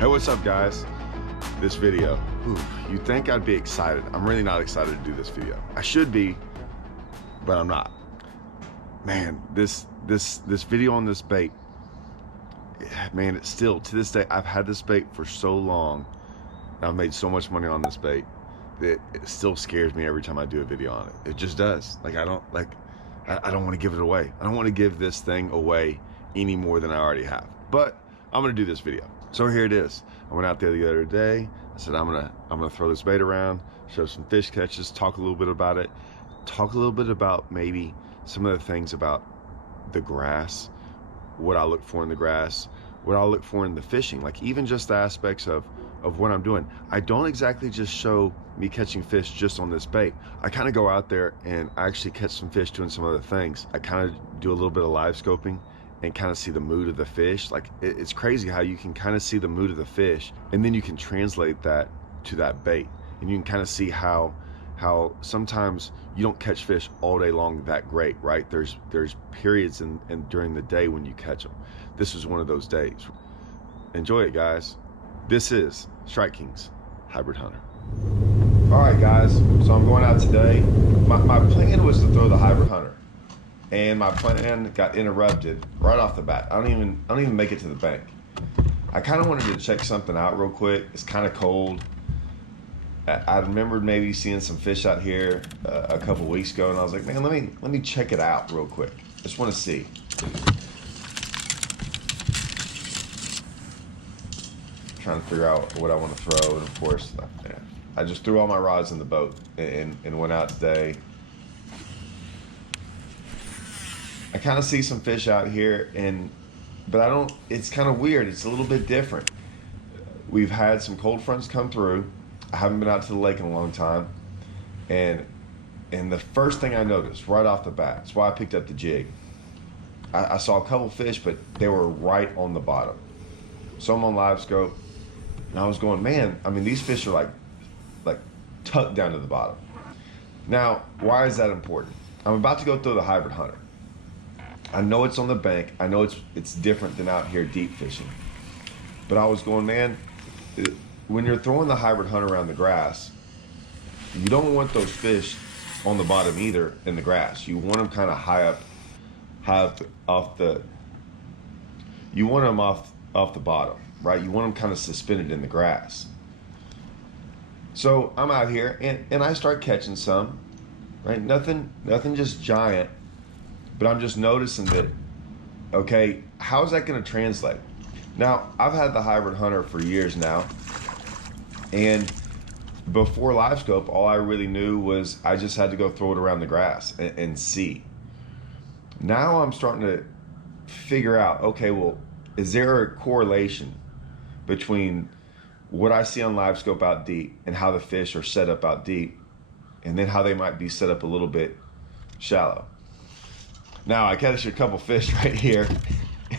Hey, what's up, guys? This video, you'd think I'd be excited. I'm really not excited to do this video. I should be, but I'm not. Man, this video on this bait, man, it's still, to this day, I've had this bait for so long, and I've made so much money on this bait, that it still scares me every time I do a video on it. It just does. Like, I don't want to give it away. I don't want to give this thing away any more than I already have. But I'm gonna do this video. So here it is. I went out there the other day. I said, I'm gonna throw this bait around, show some fish catches, talk a little bit about it, talk a little bit about maybe some of the things about the grass, what I look for in the grass, what I look for in the fishing, like even just the aspects of what I'm doing. I don't exactly just show me catching fish just on this bait. I kind of go out there and I actually catch some fish doing some other things. I kind of do a little bit of live scoping and kind of see the mood of the fish. Like, it's crazy how you can kind of see the mood of the fish, and then you can translate that to that bait, and you can kind of see how sometimes you don't catch fish all day long that great, right? There's periods and during the day when you catch them. This was one of those days. Enjoy it, guys. This is Strike King's Hybrid Hunter. All right, guys, so I'm going out today. My plan was to throw the Hybrid Hunter, and my plan got interrupted right off the bat. I don't even make it to the bank. I kind of wanted to check something out real quick. It's kind of cold. I remembered maybe seeing some fish out here a couple weeks ago, and I was like, man, let me check it out real quick. Just want to see. Trying to figure out what I want to throw, and of course, I just threw all my rods in the boat and went out today. I kind of see some fish out here, but I don't, it's kind of weird. It's a little bit different. We've had some cold fronts come through. I haven't been out to the lake in a long time. And the first thing I noticed right off the bat, that's why I picked up the jig. I saw a couple fish, but they were right on the bottom. So I'm on live scope, and I was going, man, I mean, these fish are like tucked down to the bottom. Now, why is that important? I'm about to go throw the Hybrid Hunter. I know it's on the bank. I know it's different than out here deep fishing. But I was going, man, when you're throwing the Hybrid Hunter around the grass, you don't want those fish on the bottom either in the grass. You want them kind of high up off the bottom, right? You want them kind of suspended in the grass. So I'm out here and I start catching some, right? Nothing just giant. But I'm just noticing that, okay, how is that gonna translate? Now, I've had the Hybrid Hunter for years now, and before live scope, all I really knew was I just had to go throw it around the grass and see. Now I'm starting to figure out, okay, well, is there a correlation between what I see on live scope out deep and how the fish are set up out deep, and then how they might be set up a little bit shallow? Now I catch a couple fish right here,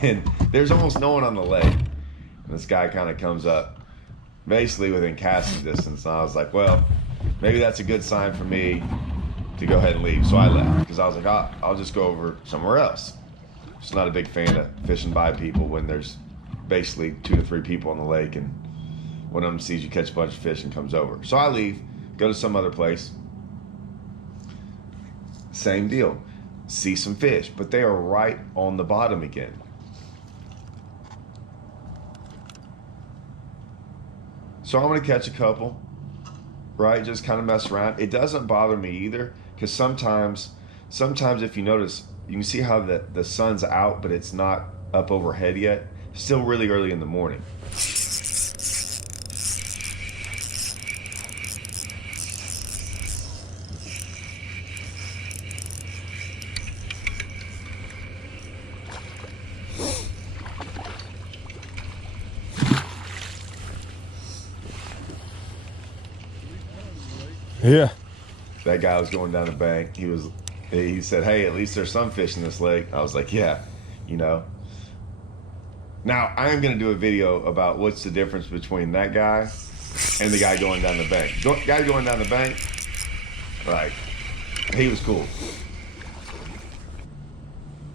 and there's almost no one on the lake. And this guy kind of comes up basically within casting distance, and I was like, well, maybe that's a good sign for me to go ahead and leave. So I left, because I was like, I'll just go over somewhere else. Just not a big fan of fishing by people when there's basically 2 to 3 people on the lake, and one of them sees you catch a bunch of fish and comes over. So I leave, go to some other place. Same deal. See some fish, but they are right on the bottom again. So I'm gonna catch a couple, right? Just kind of mess around. It doesn't bother me either, because sometimes if you notice, you can see how the sun's out, but it's not up overhead yet. Still really early in the morning. Yeah. That guy was going down the bank. He said, hey, at least there's some fish in this lake. I was like, yeah, you know. Now, I am going to do a video about what's the difference between that guy and the guy going down the bank. Guy going down the bank, like, he was cool.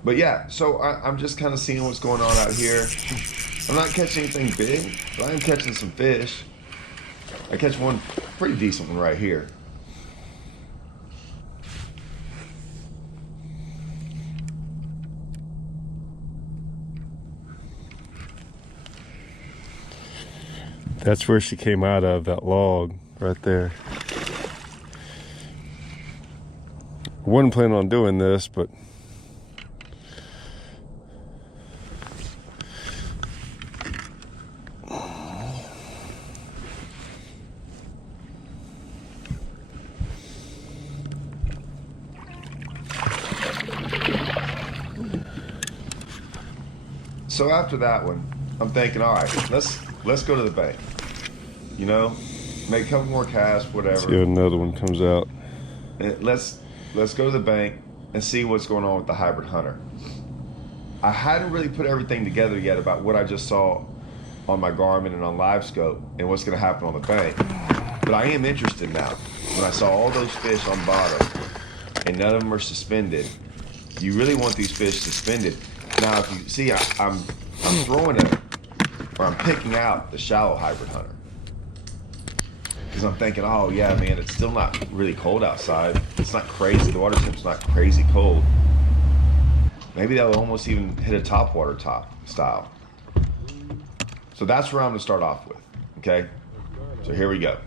But yeah, so I'm just kind of seeing what's going on out here. I'm not catching anything big, but I am catching some fish. I catch one pretty decent one right here. That's where she came out of, that log right there. I wasn't planning on doing this, but so after that one, I'm thinking, all right, let's go to the bank. You know, make a couple more casts, whatever. see another one comes out. And let's go to the bank and see what's going on with the hybrid hunter. I hadn't really put everything together yet about what I just saw on my Garmin and on LiveScope and what's going to happen on the bank. But I am interested now. When I saw all those fish on bottom and none of them are suspended, you really want these fish suspended. Now, if you see, I'm throwing it, or I'm picking out the shallow hybrid hunter. Because I'm thinking, oh yeah, man, it's still not really cold outside. It's not crazy. The water temp's not crazy cold. Maybe that would almost even hit a topwater top style. So that's where I'm gonna start off with, okay? So here we go.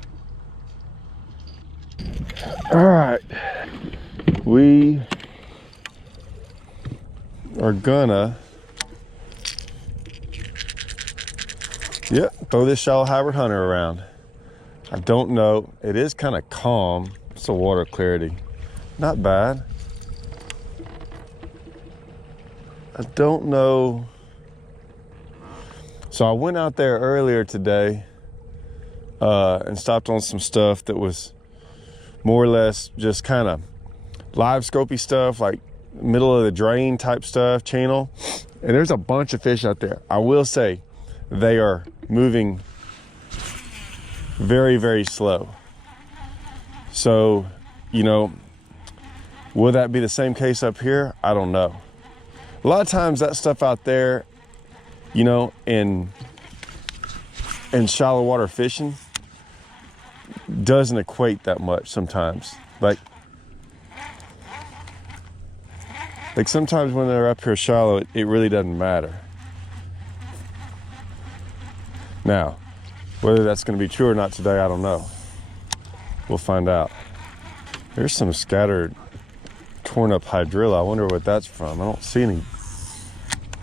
All right, we are gonna, throw this shallow hybrid hunter around. I don't know, it is kind of calm. It's the water clarity, not bad. I don't know. So I went out there earlier today and stopped on some stuff that was more or less just kind of live scopey stuff, like middle of the drain type stuff, channel. And there's a bunch of fish out there. I will say they are moving very, very slow. So, you know, will that be the same case up here? I don't know. A lot of times that stuff out there, you know, in shallow water fishing doesn't equate that much sometimes. Like sometimes when they're up here shallow, it really doesn't matter. Now, whether that's going to be true or not today, I don't know. We'll find out. There's some scattered, torn up hydrilla. I wonder what that's from. I don't see any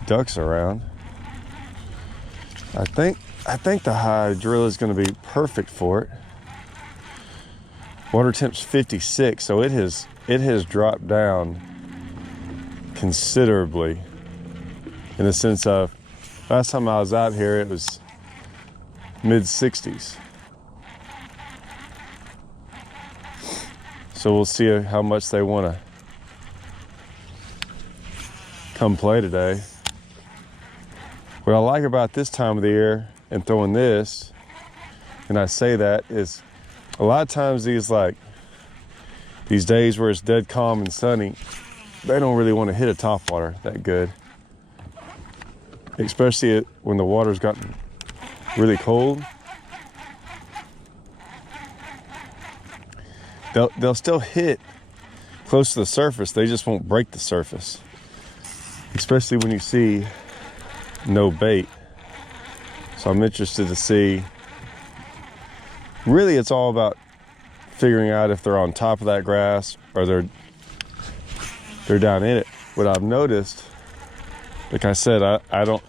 ducks around. I think the hydrilla is going to be perfect for it. Water temp's 56, so it has dropped down considerably, in the sense of last time I was out here it was mid-60s. So we'll see how much they want to come play today. What I like about this time of the year and throwing this, and I say that, is a lot of times these days where it's dead calm and sunny, they don't really want to hit a topwater that good. Especially when the water's gotten really cold. They'll still hit close to the surface, they just won't break the surface. Especially when you see no bait. So I'm interested to see. Really, it's all about figuring out if they're on top of that grass or they're down in it. What I've noticed, like I said, I don't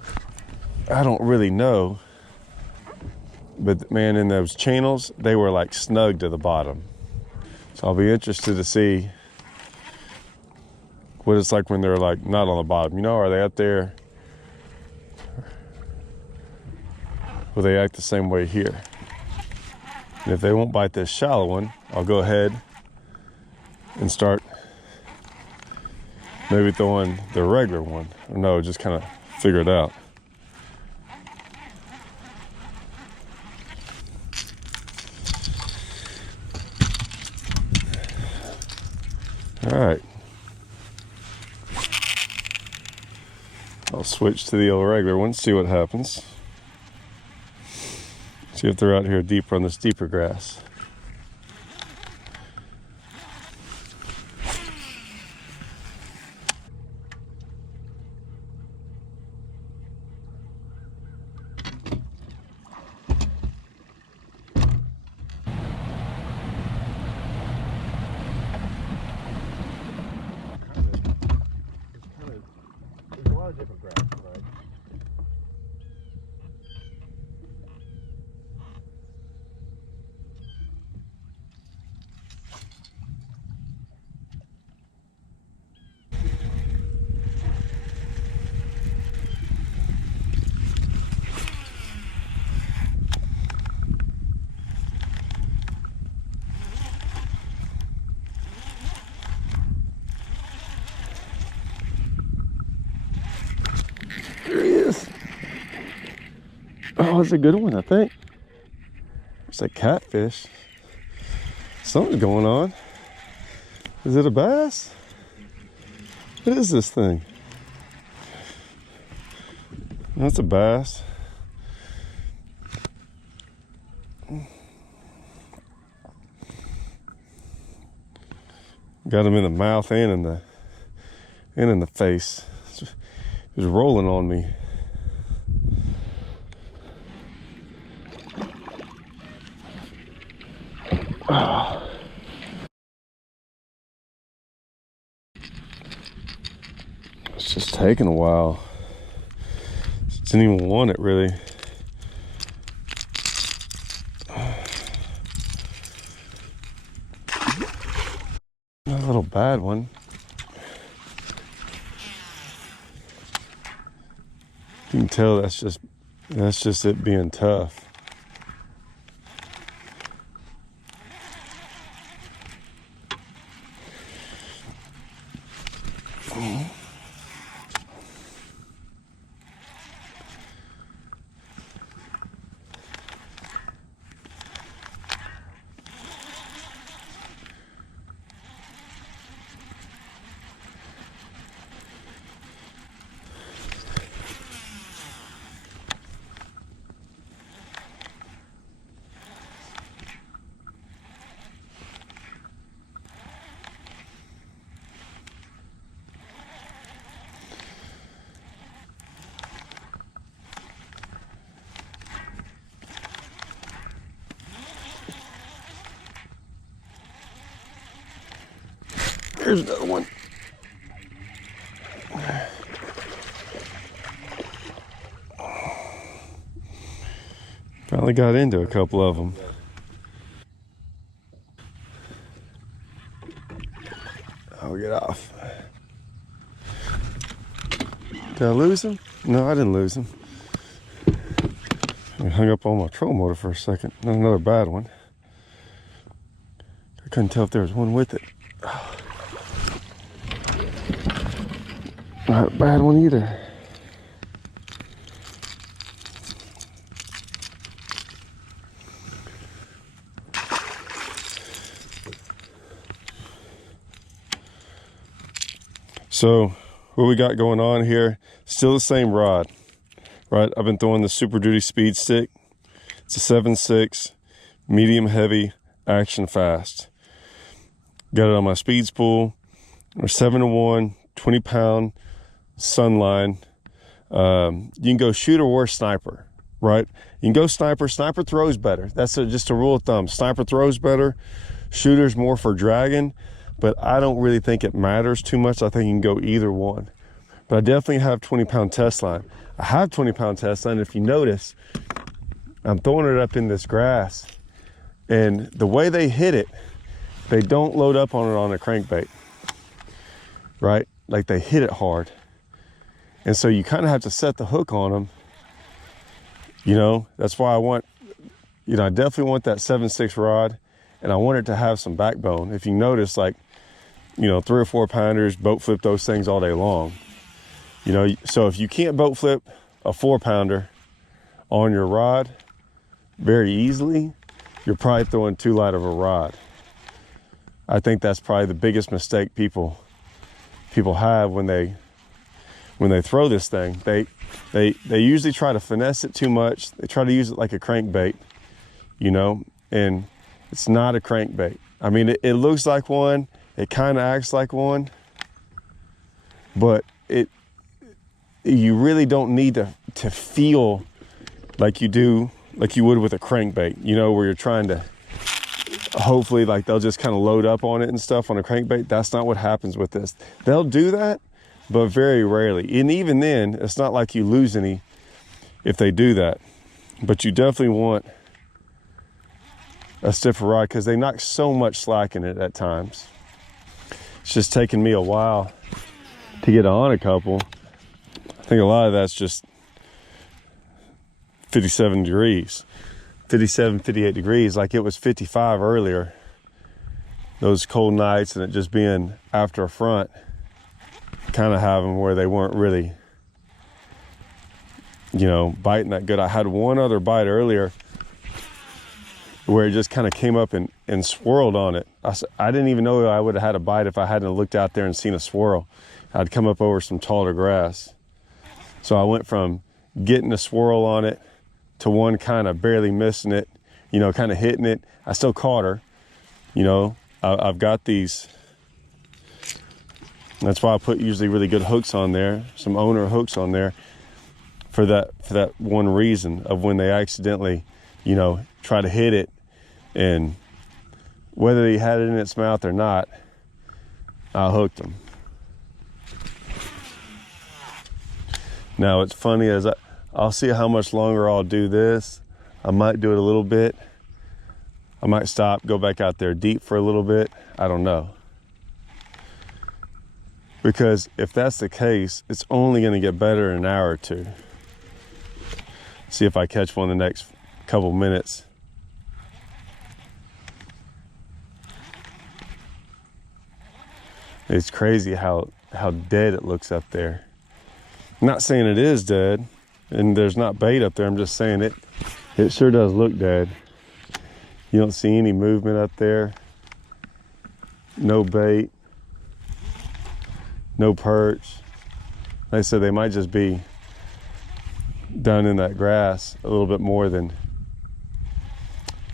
really know, but man, in those channels, they were like snug to the bottom. So I'll be interested to see what it's like when they're like not on the bottom. You know, are they up there? Will they act the same way here? And if they won't bite this shallow one, I'll go ahead and start maybe throwing the regular one. Or no, just kind of figure it out. All right. I'll switch to the old regular one, see what happens. See if they're out here deeper on this deeper grass. There's a lot of different grasses, right? There he is. Oh, it's a good one, I think. It's a catfish. Something's going on. Is it a bass? What is this thing? That's a bass. Got him in the mouth and in the face. He was rolling on me. Oh. It's just taking a while. Didn't even want it really. Not a little bad one. You can tell that's just it being tough. Here's another one. Finally got into a couple of them. I'll get off. Did I lose him? No, I didn't lose him. I hung up on my trolling motor for a second. Not another bad one. I couldn't tell if there was one with it. Not a bad one either. So what we got going on here, still the same rod, right? I've been throwing the Super Duty Speed Stick. It's a 7.6, medium heavy, action fast. Got it on my speed spool, or 7-to-1, 20-pound Sunline. You can go shooter or sniper, right? You can go sniper. Sniper throws better. That's just a rule of thumb. Sniper throws better. Shooter's more for dragging, but I don't really think it matters too much. I think you can go either one. But I definitely have 20-pound test line. I have 20-pound test line. If you notice, I'm throwing it up in this grass, and the way they hit it, they don't load up on it on a crankbait, right? Like they hit it hard. And so you kind of have to set the hook on them. You know, that's why I want, you know, I definitely want that 7.6 rod, and I want it to have some backbone. If you notice, like, you know, 3 or 4 pounders, boat flip those things all day long. You know, so if you can't boat flip a 4-pounder on your rod very easily, you're probably throwing too light of a rod. I think that's probably the biggest mistake people have when they throw this thing. They usually try to finesse it too much. They try to use it like a crankbait, you know, and it's not a crankbait. I mean, it looks like one, it kind of acts like one, but you really don't need to feel like you would with a crankbait, you know, where you're trying to, hopefully like they'll just kind of load up on it and stuff on a crankbait. That's not what happens with this. They'll do that, but very rarely. And even then, it's not like you lose any if they do that, but you definitely want a stiffer rod because they knock so much slack in it at times. It's just taken me a while to get on a couple. I think a lot of that's just 57 degrees, 57, 58 degrees. Like it was 55 earlier. Those cold nights and it just being after a front, kind of have them where they weren't really, you know, biting that good. I had one other bite earlier where it just kind of came up and swirled on it. I didn't even know I would have had a bite if I hadn't looked out there and seen a swirl. I'd come up over some taller grass. So I went from getting a swirl on it to one kind of barely missing it, you know, kind of hitting it. I still caught her, you know. I've got these. That's why I put usually really good hooks on there, some owner hooks on there for that one reason of when they accidentally, you know, try to hit it, and whether he had it in its mouth or not, I hooked them. Now it's funny, as I'll see how much longer I'll do this. I might do it a little bit. I might stop, go back out there deep for a little bit. I don't know. Because if that's the case, it's only gonna get better in an hour or two. See if I catch one in the next couple minutes. It's crazy how dead it looks up there. I'm not saying it is dead and there's not bait up there. I'm just saying it sure does look dead. You don't see any movement up there. No bait. No perch. Like I said, they might just be down in that grass a little bit more than,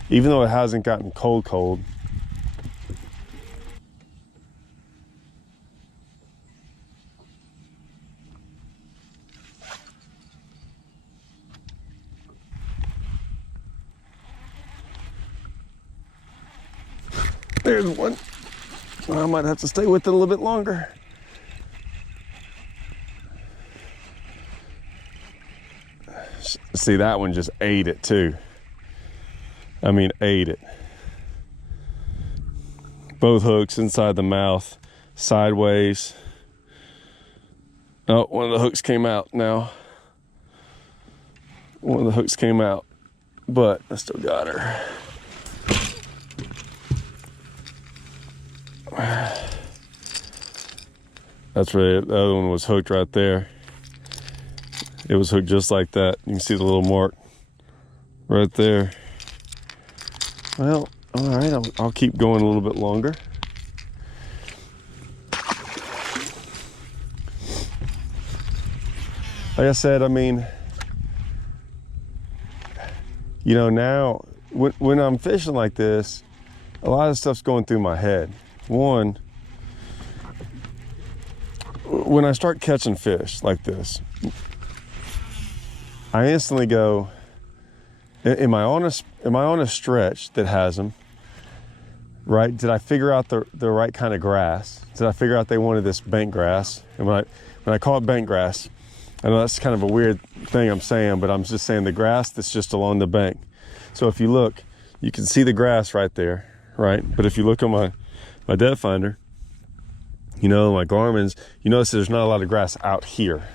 even though it hasn't gotten cold. There's one. I might have to stay with it a little bit longer. See, that one just ate it too. I mean, ate it. Both hooks inside the mouth, sideways. Oh, one of the hooks came out now. One of the hooks came out, but I still got her. That's right, the other one was hooked right there. It was hooked just like that. You can see the little mark right there. Well, all right, I'll keep going a little bit longer. Like I said, I mean, you know, now when I'm fishing like this, a lot of stuff's going through my head. One, when I start catching fish like this, I instantly go, am I on a stretch that has them, right? Did I figure out the right kind of grass? Did I figure out they wanted this bank grass? And when I call it bank grass, I know that's kind of a weird thing I'm saying, but I'm just saying the grass that's just along the bank. So if you look, you can see the grass right there, right? But if you look on my depth finder, you know, my Garmin's, you notice there's not a lot of grass out here.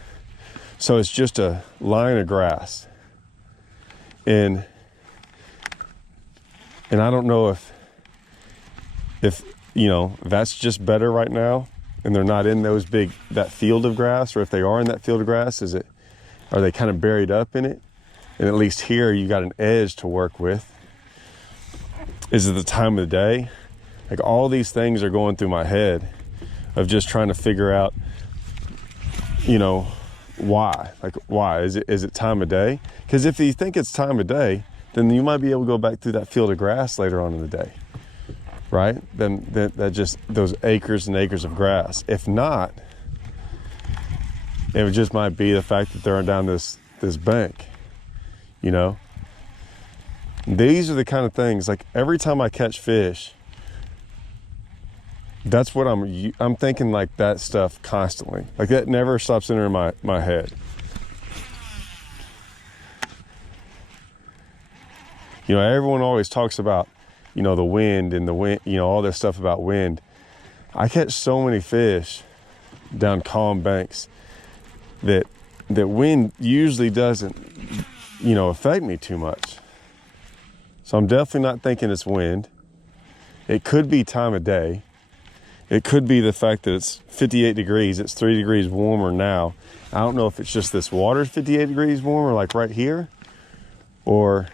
So it's just a line of grass. And I don't know if you know, that's just better right now and they're not in that field of grass, or if they are in that field of grass, are they kind of buried up in it? And at least here you got an edge to work with. Is it the time of the day? Like, all these things are going through my head of just trying to figure out, you know, why? Like, why? Is it time of day? Because if you think it's time of day, then you might be able to go back through that field of grass later on in the day, right? Then that just those acres and acres of grass. If not, it just might be the fact that they're down this bank, you know? These are the kind of things, like every time I catch fish, that's what I'm thinking, like that stuff constantly. Like that never stops entering my head. You know, everyone always talks about, you know, the wind, you know, all this stuff about wind. I catch so many fish down calm banks that wind usually doesn't, you know, affect me too much. So I'm definitely not thinking it's wind. It could be time of day. It could be the fact that it's 58 degrees. It's 3 degrees warmer now. I don't know if it's just this water's 58 degrees warmer, like right here, or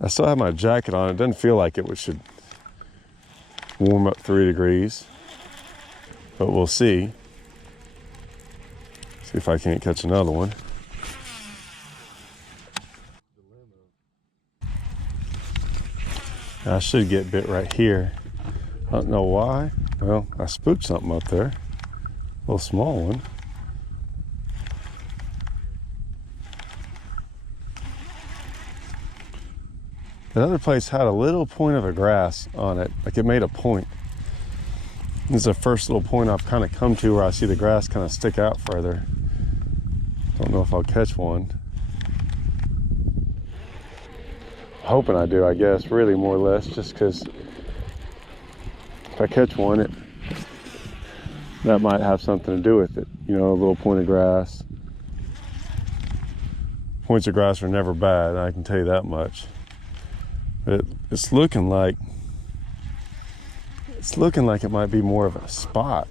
I still have my jacket on. It doesn't feel like it should warm up 3 degrees, but we'll see. See if I can't catch another one. I should get bit right here. I don't know why. Well, I spooked something up there. A little small one. The other place had a little point of a grass on it. Like it made a point. This is the first little point I've kind of come to where I see the grass kind of stick out further. Don't know if I'll catch one. Hoping I do, I guess, really more or less, just because if I catch one, that might have something to do with it. You know, a little point of grass. Points of grass are never bad, I can tell you that much. But it's looking like it might be more of a spot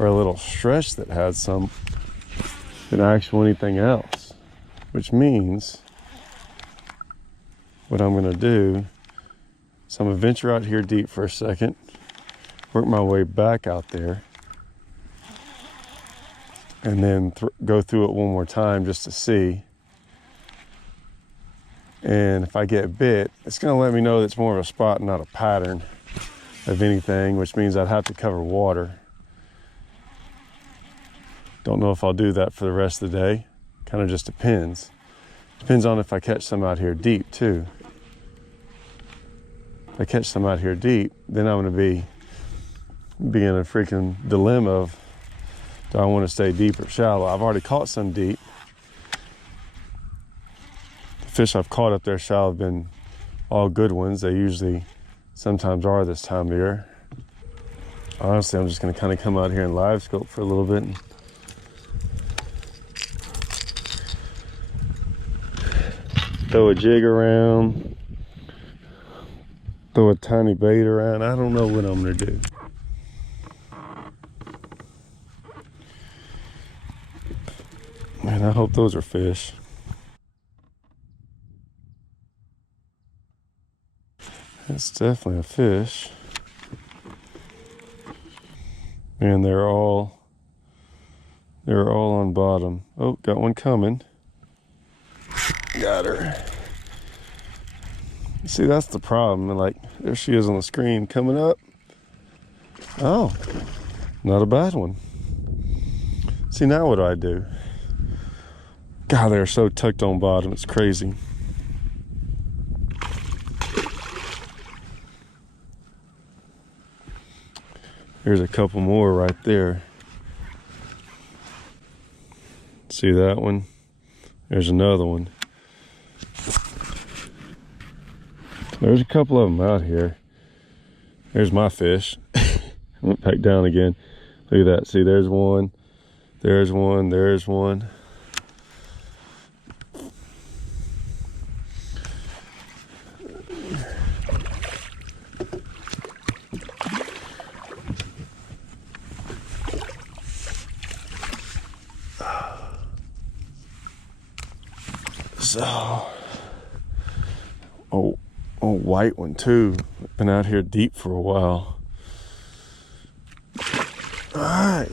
or a little stretch that has some than actual anything else, which means what I'm gonna do is I'm gonna venture out here deep for a second, work my way back out there, and then go through it one more time just to see. And if I get bit, it's gonna let me know that it's more of a spot, not a pattern of anything, which means I'd have to cover water. Don't know if I'll do that for the rest of the day. Kind of just depends. Depends on if I catch some out here deep too. If I catch some out here deep, then I'm gonna be in a freaking dilemma of, do I want to stay deep or shallow? I've already caught some deep. The fish I've caught up there shallow have been all good ones. They usually sometimes are this time of year. Honestly, I'm just gonna kind of come out here and live scope for a little bit and throw a jig around, throw a tiny bait around. I don't know what I'm gonna do. Man, I hope those are fish. It's definitely a fish. And they're all on bottom. Oh, got one coming. Got her. See, that's the problem. Like, there she is on the screen coming up. Oh, not a bad one. See, now what do I do? God, they're so tucked on bottom. It's crazy. There's a couple more right there. See that one? There's another one. There's a couple of them out here. There's my fish. I went back down again. Look at that. See, there's one. There's one. There's one. So, oh, white one too. Been out here deep for a while. All right.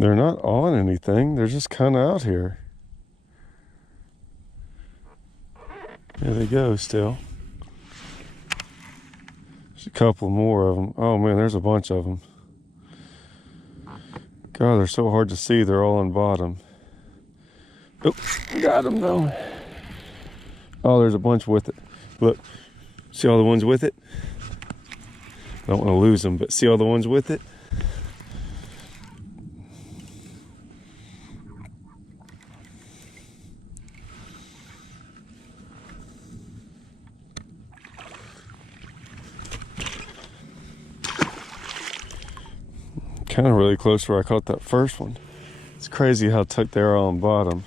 They're not on anything. They're just kind of out here. There they go still. There's a couple more of them. Oh man, there's a bunch of them. God, they're so hard to see. They're all on bottom. Oh, got them though. Oh, there's a bunch with it. Look, see all the ones with it? I don't want to lose them, but see all the ones with it? Kind of really close to where I caught that first one. It's crazy how tucked they are on bottom.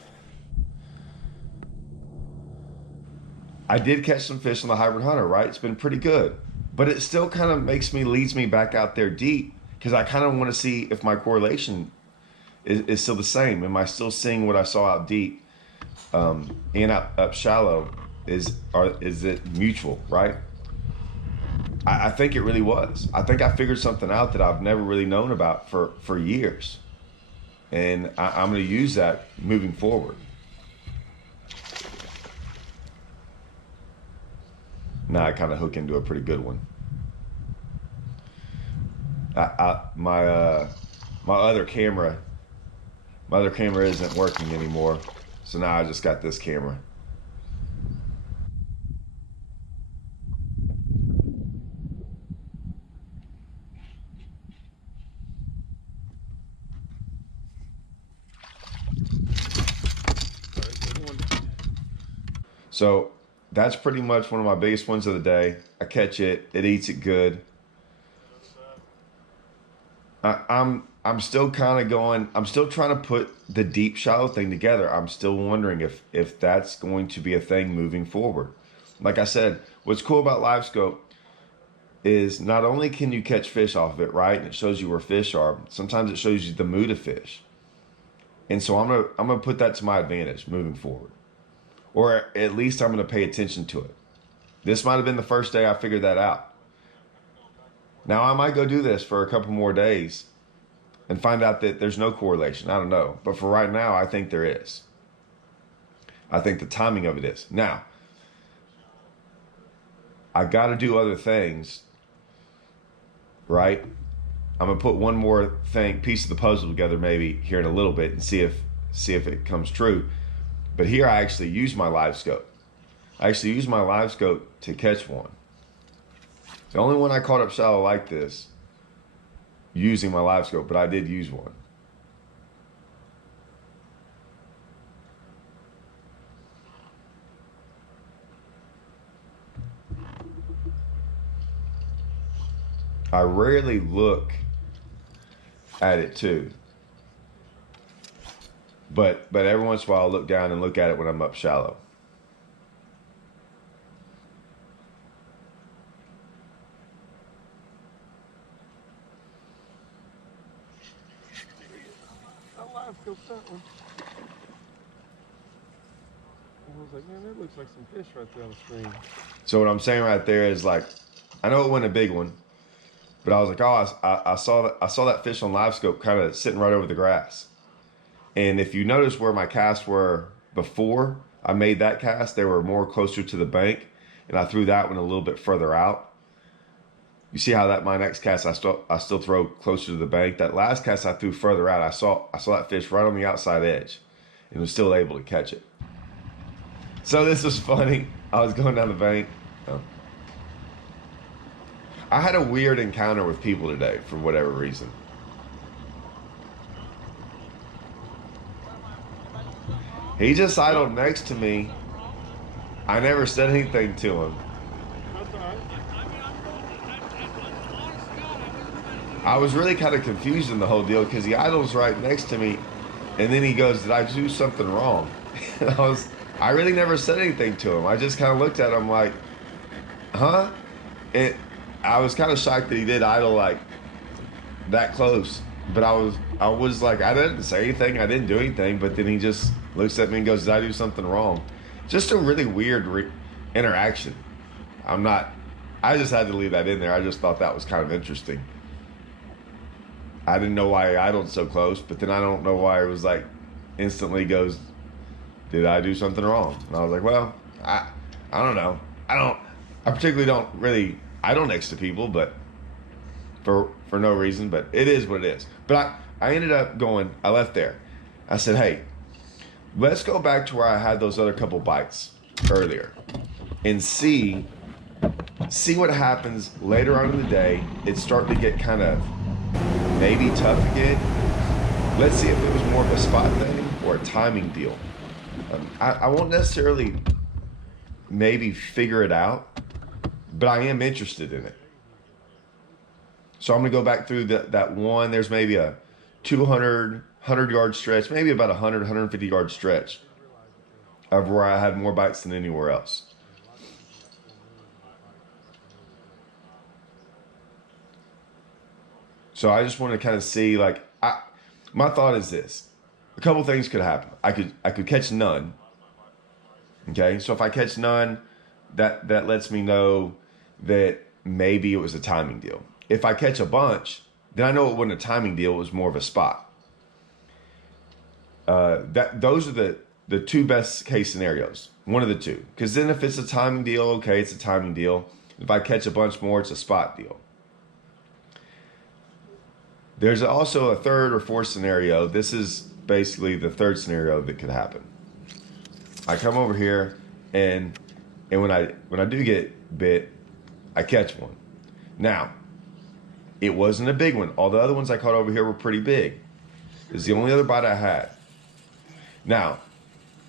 I did catch some fish on the Hybrid Hunter, right? It's been pretty good. But it still kind of leads me back out there deep because I kind of want to see if my correlation is still the same. Am I still seeing what I saw out deep and up shallow? Is it mutual, right? I think it really was. I think I figured something out that I've never really known about for years. And I'm going to use that moving forward. Now I kind of hook into a pretty good one. My other camera isn't working anymore. So now I just got this camera. So that's pretty much one of my biggest ones of the day. I catch it, it eats it good. I'm still kind of going, I'm still trying to put the deep shallow thing together. I'm still wondering if that's going to be a thing moving forward. Like I said, what's cool about LiveScope is not only can you catch fish off of it, right? And it shows you where fish are. Sometimes it shows you the mood of fish. And so I'm gonna put that to my advantage moving forward. Or at least I'm going to pay attention to it. This might have been the first day I figured that out. Now I might go do this for a couple more days and find out that there's no correlation. I don't know. But for right now, I think there is. I think the timing of it is. Now, I got to do other things, right? I'm going to put one more piece of the puzzle together maybe here in a little bit and see if it comes true. But here I actually use my LiveScope. I actually use my LiveScope to catch one. The only one I caught up shallow like this using my LiveScope, but I did use one. I rarely look at it too. But every once in a while I'll look down and look at it when I'm up shallow. I was like, man, that looks like some fish right there on the screen. So what I'm saying right there is like, I know it wasn't a big one, but I was like, oh, I saw that fish on LiveScope kind of sitting right over the grass. And if you notice where my casts were before I made that cast, they were more closer to the bank, and I threw that one a little bit further out. You see how that my next cast I still throw closer to the bank. That last cast I threw further out. I saw that fish right on the outside edge, and was still able to catch it. So this was funny. I was going down the bank. I had a weird encounter with people today for whatever reason. He just idled next to me. I never said anything to him. I was really kind of confused in the whole deal because he idles right next to me, and then he goes, "Did I do something wrong?" And I really never said anything to him. I just kind of looked at him like, "Huh?" I was kind of shocked that he did idle like that close. But I was like, I didn't say anything. I didn't do anything. But then he just looks at me and goes, "Did I do something wrong?" Just a really weird interaction. I just had to leave that in there. I just thought that was kind of interesting. I didn't know why I idled so close, but then I don't know why it was like instantly goes, did I do something wrong? And I was like, well, I don't know. I particularly don't really idle next to people, but for no reason, but it is what it is. But I ended up going, I left there. I said, hey, let's go back to where I had those other couple bites earlier and see what happens later on in the day. It's starting to get kind of maybe tough again. Let's see if it was more of a spot thing or a timing deal. I won't necessarily maybe figure it out, but I am interested in it. So I'm going to go back through that one. There's maybe a 100-yard stretch, maybe about 150-yard stretch of where I had more bites than anywhere else. So I just want to kind of see, like, my thought is this. A couple things could happen. I could catch none. Okay, so if I catch none, that lets me know that maybe it was a timing deal. If I catch a bunch, then I know it wasn't a timing deal. It was more of a spot. Those are the two best case scenarios. One of the two. Because then if it's a timing deal, okay, it's a timing deal. If I catch a bunch more, it's a spot deal. There's also a third or fourth scenario. This is basically the third scenario that could happen. I come over here and when I do get bit, I catch one. Now, it wasn't a big one. All the other ones I caught over here were pretty big. It's the only other bite I had. Now,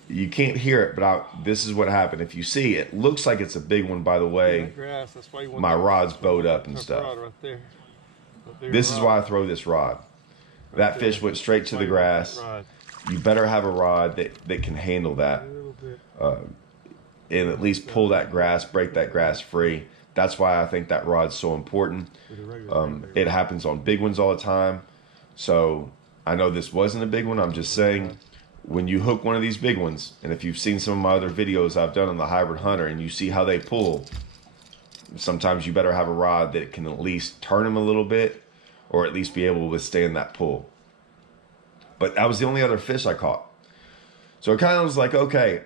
you can't hear it, but this is what happened. If you see, it looks like it's a big one, by the way. My rod's bowed up and stuff. This is why I throw this rod. That fish went straight to the grass. You better have a rod that can handle that. And at least pull that grass, break that grass free. That's why I think that rod's so important. It happens on big ones all the time. So I know this wasn't a big one. I'm just saying, when you hook one of these big ones, and if you've seen some of my other videos I've done on the Hybrid Hunter and you see how they pull, sometimes you better have a rod that can at least turn them a little bit or at least be able to withstand that pull. But that was the only other fish I caught. So it kind of was like, okay,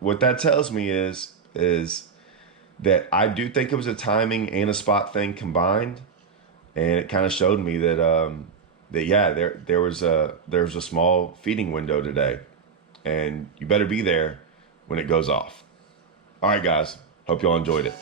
what that tells me is that I do think it was a timing and a spot thing combined. And it kind of showed me that, yeah, there was a small feeding window today. And you better be there when it goes off. All right, guys. Hope y'all enjoyed it.